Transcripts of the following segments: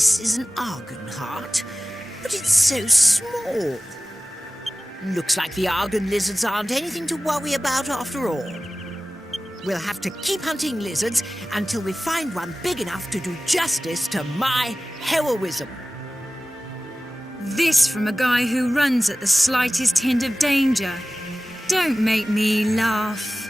This is an Argon heart, but it's so small. Looks like the Argon lizards aren't anything to worry about after all. We'll have to keep hunting lizards until we find one big enough to do justice to my heroism. This from a guy who runs at the slightest hint of danger. Don't make me laugh.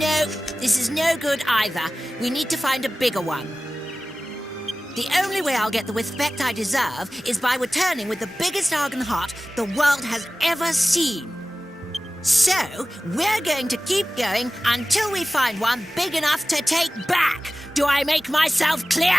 No, this is no good either. We need to find a bigger one. The only way I'll get the respect I deserve is by returning with the biggest Argon heart the world has ever seen. So, we're going to keep going until we find one big enough to take back. Do I make myself clear?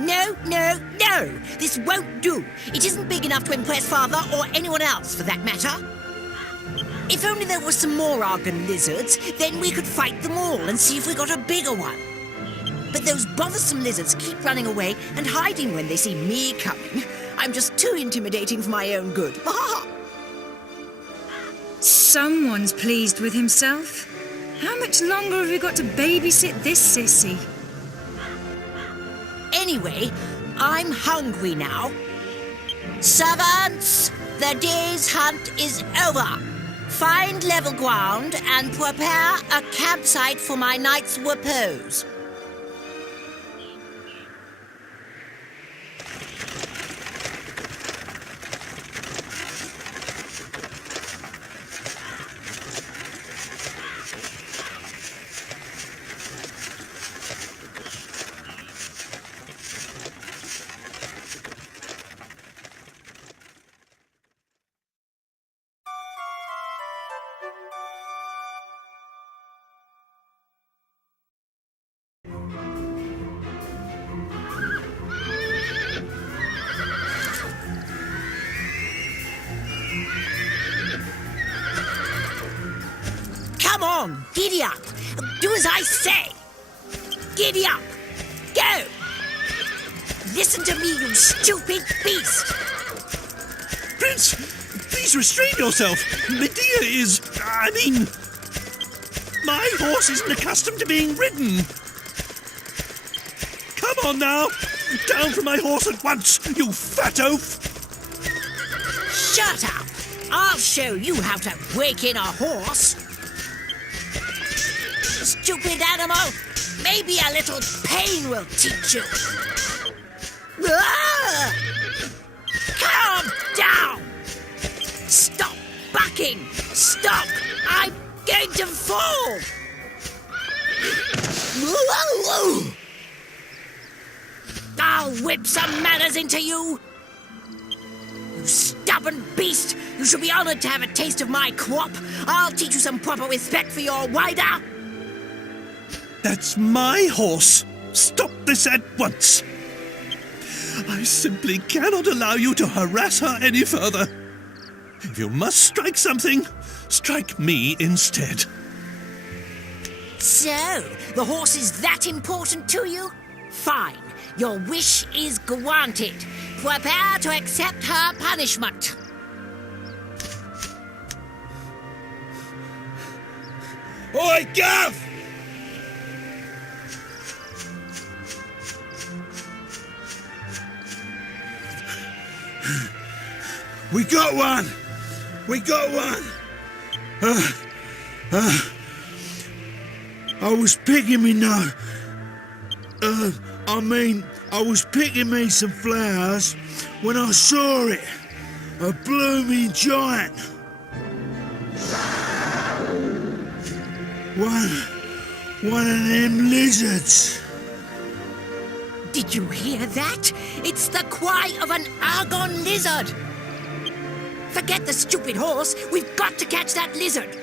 No, no, no! This won't do. It isn't big enough to impress Father or anyone else, for that matter. If only there were some more Argon lizards, then we could fight them all and see if we got a bigger one. But those bothersome lizards keep running away and hiding when they see me coming. I'm just too intimidating for my own good. Someone's pleased with himself. How much longer have we got to babysit this sissy? Anyway, I'm hungry now. Servants, the day's hunt is over. Find level ground and prepare a campsite for my night's repose. Come on, giddy up. Do as I say. Giddy up. Go. Listen to me, you stupid beast. Prince, please restrain yourself. Medea is... my horse isn't accustomed to being ridden. Come on now. Down from my horse at once, you fat oaf. Shut up. I'll show you how to break in a horse. Stupid animal. Maybe a little pain will teach you. Ah! Calm down. Stop bucking. Stop. I'm going to fall. I'll whip some manners into you. You stubborn beast. You should be honored to have a taste of my crop. I'll teach you some proper respect for your rider. That's my horse. Stop this at once. I simply cannot allow you to harass her any further. If you must strike something, strike me instead. So, the horse is that important to you? Fine. Your wish is granted. Prepare to accept her punishment. Oi, Gav! We got one! We got one! I was picking me nose. I was picking me some flowers when I saw it. A blooming giant. One of them lizards. Did you hear that? It's the cry of an Argon lizard. Forget the stupid horse. We've got to catch that lizard.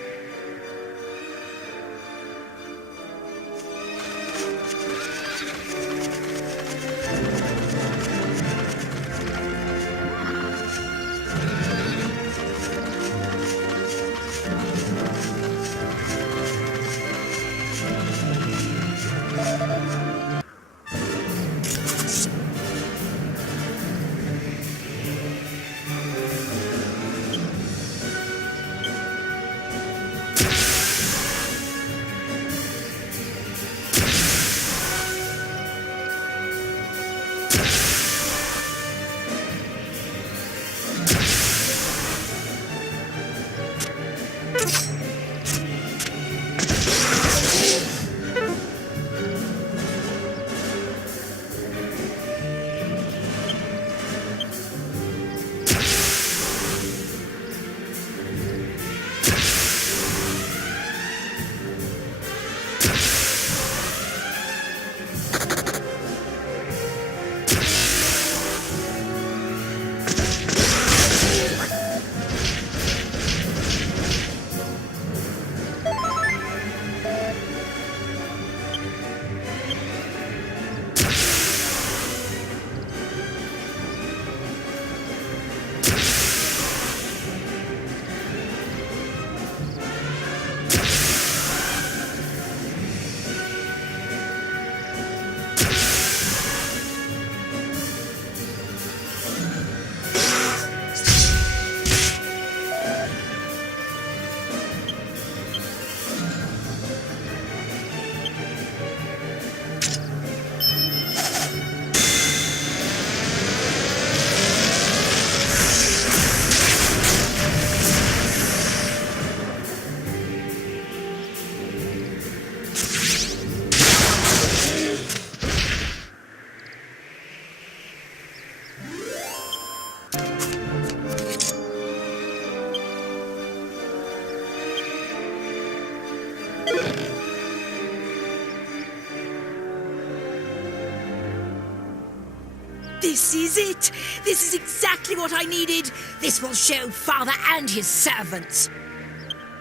This is it! This is exactly what I needed! This will show Father and his servants.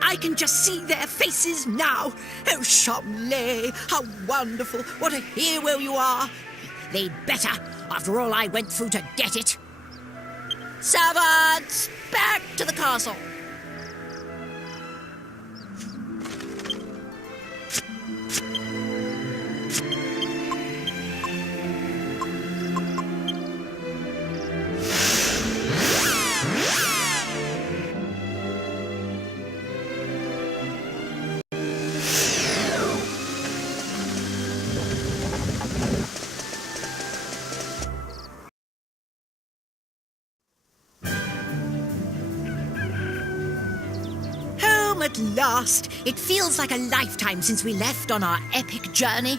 I can just see their faces now. Oh, Chomley, how wonderful! What a hero you are! They'd better, after all I went through to get it. Servants, back to the castle. At last! It feels like a lifetime since we left on our epic journey.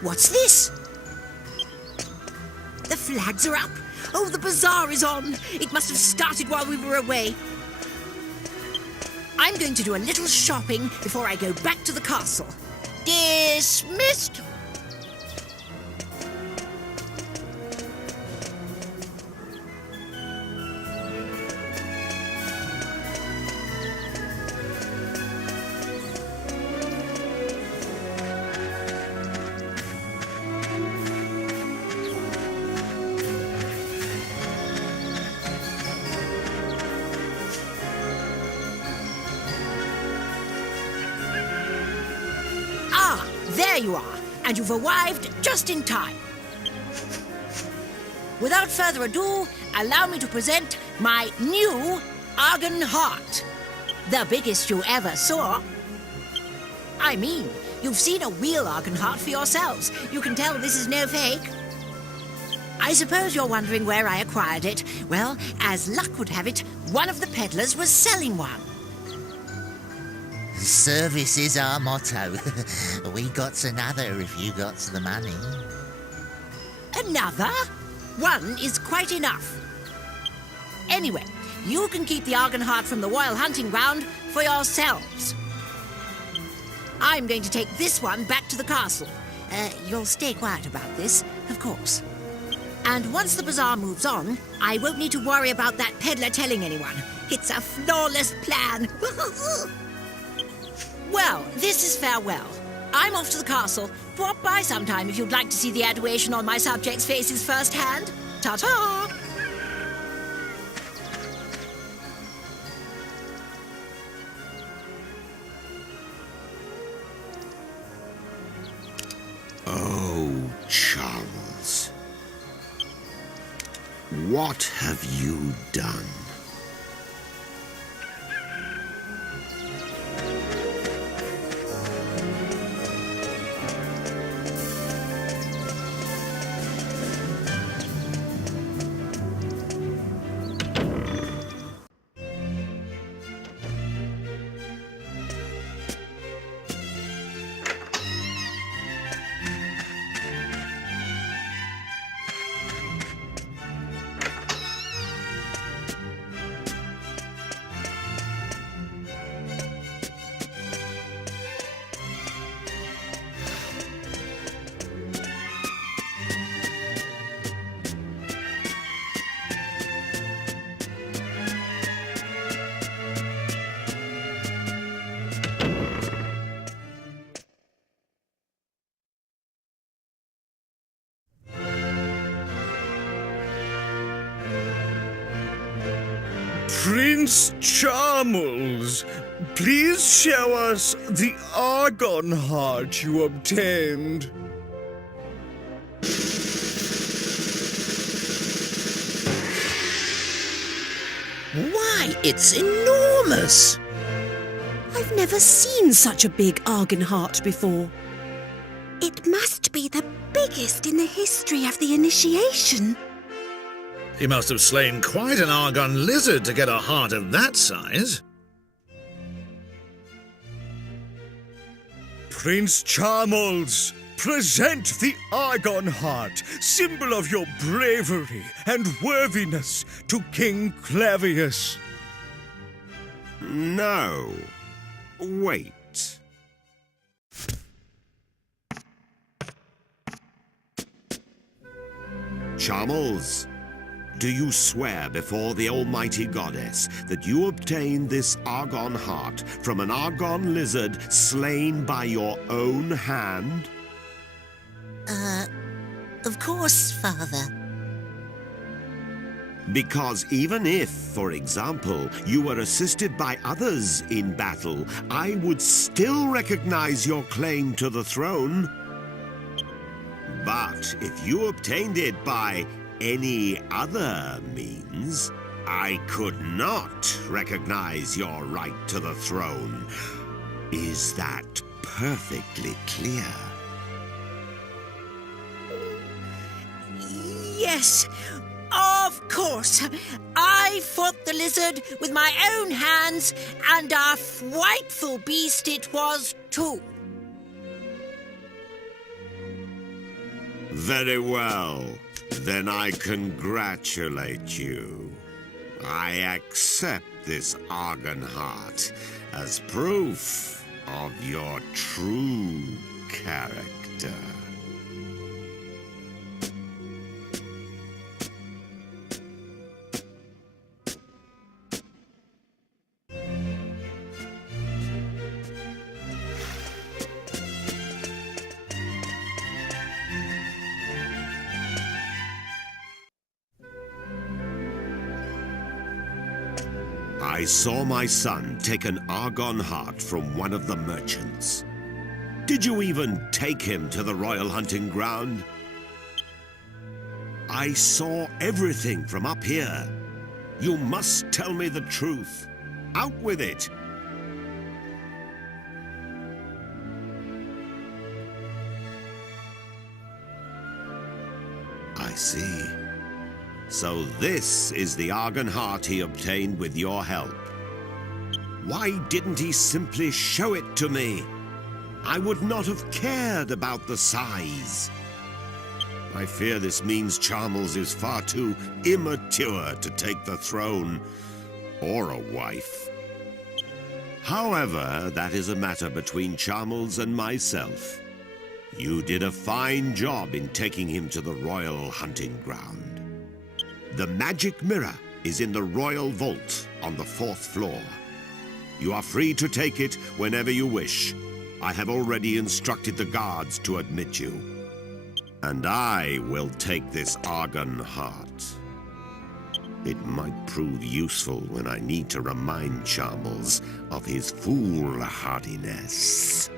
What's this? The flags are up. Oh, the bazaar is on. It must have started while we were away. I'm going to do a little shopping before I go back to the castle. Dismissed! There you are, and you've arrived just in time. Without further ado, allow me to present my new Argon heart. The biggest you ever saw. I mean, you've seen a real Argon heart for yourselves. You can tell this is no fake. I suppose you're wondering where I acquired it. Well, as luck would have it, one of the peddlers was selling one. Service is our motto. We got another if you got the money. Another? One is quite enough. Anyway, you can keep the Argon heart from the royal hunting ground for yourselves. I'm going to take this one back to the castle. You'll stay quiet about this, of course. And once the bazaar moves on, I won't need to worry about that peddler telling anyone. It's a flawless plan. Well, this is farewell. I'm off to the castle. Drop by sometime if you'd like to see the adoration on my subjects' faces firsthand. Ta-ta! Oh, Charles. What have you done? Prince Charles, please show us the Argon heart you obtained. Why, it's enormous! I've never seen such a big Argon heart before. It must be the biggest in the history of the initiation. He must have slain quite an Argon lizard to get a heart of that size. Prince Charles, present the Argon heart, symbol of your bravery and worthiness, to King Clavius. No. Wait. Charmels, do you swear before the Almighty Goddess that you obtained this Argon heart from an Argon lizard slain by your own hand? Of course, Father. Because even if, for example, you were assisted by others in battle, I would still recognize your claim to the throne. But if you obtained it by any other means, I could not recognize your right to the throne. Is that perfectly clear? Yes, of course. I fought the lizard with my own hands, and a frightful beast it was too. Very well. Then I congratulate you. I accept this Argon heart as proof of your true character. I saw my son take an Argon heart from one of the merchants. Did you even take him to the royal hunting ground? I saw everything from up here. You must tell me the truth. Out with it! I see. So this is the Argon heart he obtained with your help. Why didn't he simply show it to me? I would not have cared about the size. I fear this means Charmels is far too immature to take the throne, or a wife. However, that is a matter between Charmels and myself. You did a fine job in taking him to the royal hunting ground. The magic mirror is in the royal vault on the 4th floor. You are free to take it whenever you wish. I have already instructed the guards to admit you. And I will take this Argon heart. It might prove useful when I need to remind Charmels of his foolhardiness.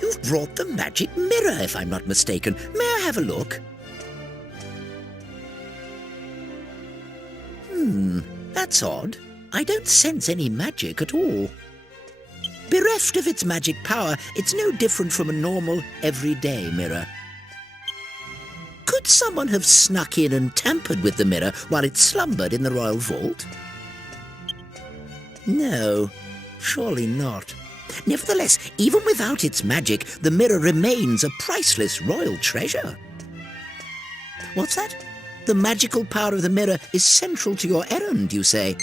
You've brought the magic mirror, if I'm not mistaken. May I have a look? That's odd. I don't sense any magic at all. Bereft of its magic power, it's no different from a normal, everyday mirror. Could someone have snuck in and tampered with the mirror while it slumbered in the royal vault? No, surely not. Nevertheless, even without its magic, the mirror remains a priceless royal treasure. What's that? The magical power of the mirror is central to your errand, you say?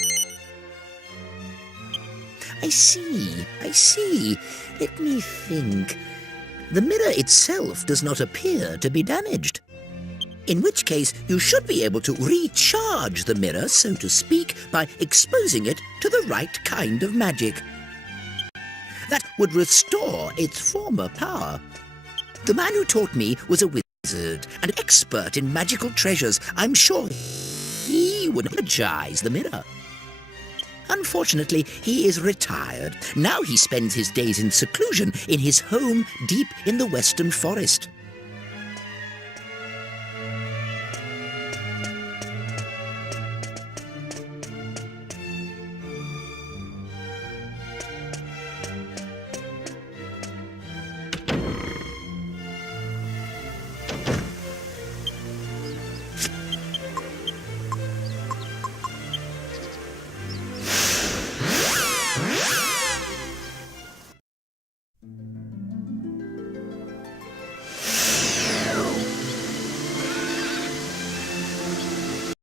I see. Let me think. The mirror itself does not appear to be damaged. In which case, you should be able to recharge the mirror, so to speak, by exposing it to the right kind of magic. That would restore its former power. The man who taught me was a wizard, an expert in magical treasures. I'm sure he would energize the mirror. Unfortunately, he is retired. Now he spends his days in seclusion in his home deep in the western forest.